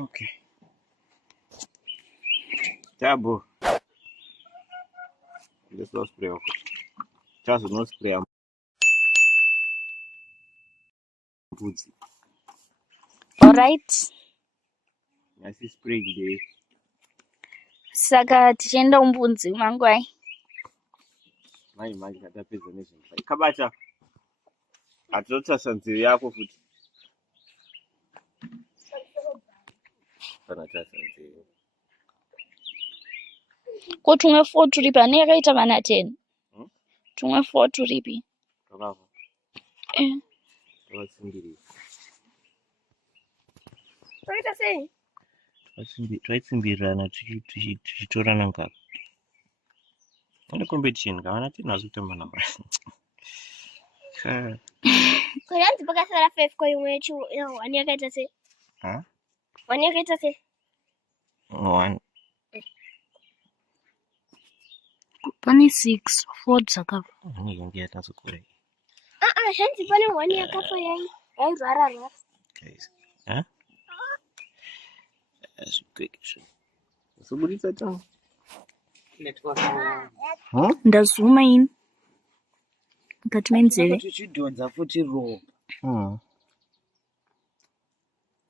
Okay. Tabo. Let's not spray off. Just not spray am mbudzi. All right. Asi spray today. Saka tichenda umbudzi mangwai. Manje katapedza nezvimbai. Kabata. Atotasa nzeve yako futi. Kana tasa nzeve. Ko tumwe 4 turipi ane yakaita mana 10. Tumwe 4 turipi. Kakako. Tawasimbiri. Toita sei? Twaitsimbirirana tuchitorana ngaka. Ane competition kana tinazo kutemba namba. Kwanza mpaka sasa 5 kwa imwe chu ane yakaita sei? Ane yakaita sei? 1. Pane 6 4 dzakafa. Nenge yatazokura. Shanti pane 1 yakafa yayi. Yaizarara. Guys. That's quick. Subuditsa tangu. Ndazuma ini. Mukati menzeve. Tichidhodza futi ro.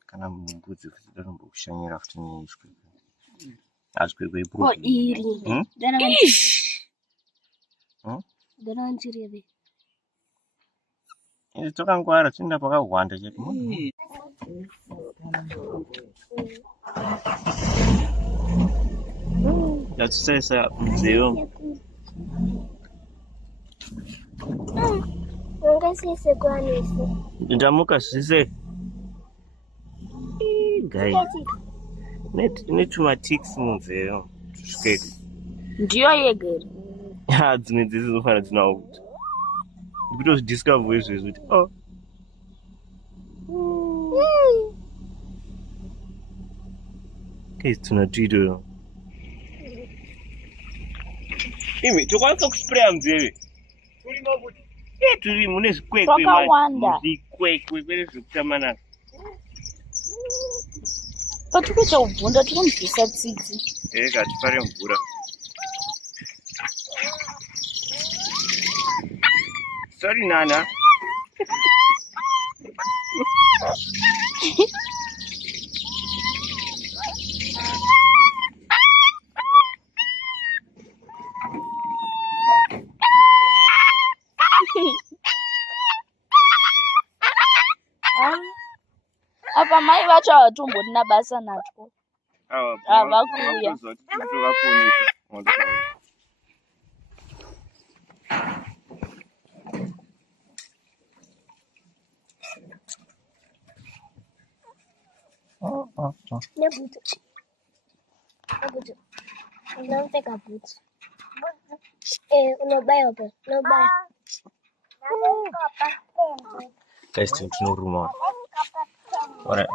Kana mbudzi kuchida kumbokushanyira futi neishwe. Azvikwe Ko problem. iri. Dana nchirebe. Tokangwara tinda pakahwanda chete. Yatsesa mzeo. Ngasise kwanisi. Ndamuka zvise. Guy. Netuma tics munzeo. Tusviketi. Ndiyo yegere. Dzimwe dzese dzinofanira dzinawo kuti. Ndikutozvidiscover izvezvo kuti Guys, tunatuito. Imi, tokwanisa kuspraya muzeve. Turi mune zvikwekwe Twakawanda. zvikwekwe kwete zvekutamanana. Patikuita ubvunda tinomubvisa tsitsi. Eka tipare mvura. Sorry Nana. Apa mai vacho havatomborina basa natwo. Havakuuya. Nebutsu. Unapeka butsu. Unobaya pa. Unobaya. Guys, tinoruma. Alright,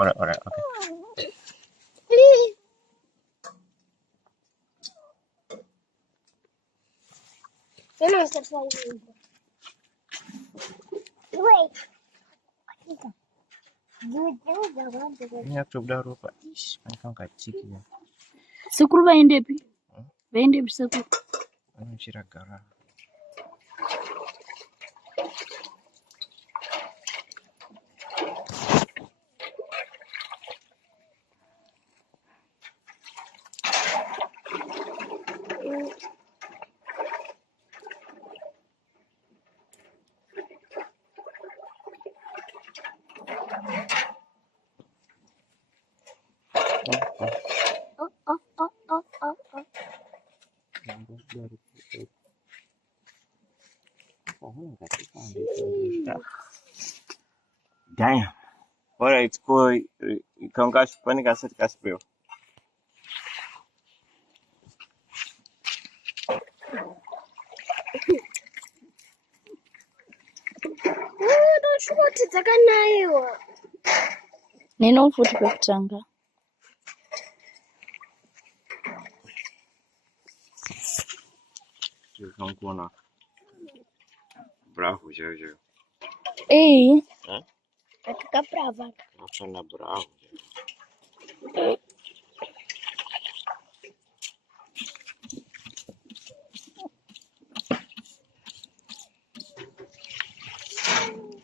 okay. Nyakutobuda ropa. Manifanga chiki. Sekuru vaendepi? Vaendepi sekuru? Vanochiragara. Damn. Alright, boy. Kangash panika set kaspeo. Ndoshoti dzakanayiwa. Neno futi pekutanga. Kankuona. Bravo, Jojo. Eh. Katika brava. Achana bravo.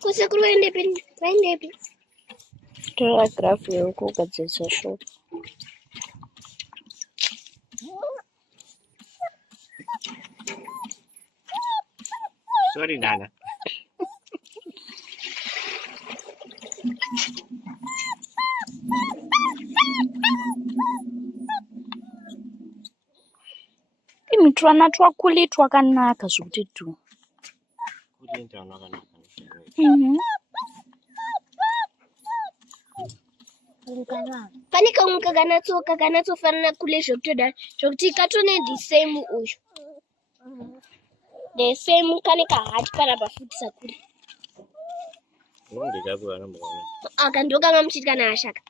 Kusekuru waendepi? Tora grafu yokugadzirisa shoko. Sorry, Nana. Imi twana twakuli twakanaka zvokuti tu. Kulinda unakanaka. Pane kamwe kakanatsofanana kule zvekutoda zvokuti katone the same uyu. The same kane kahati panapa futi sakuri. Aka ndokanga muchiti kana ashaka.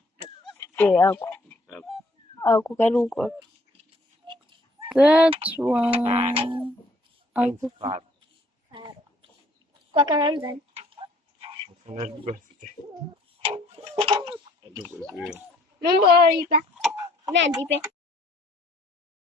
Aku karuko. That's one. Aku Kwakaanzani. Nombo ipa. Nandipe.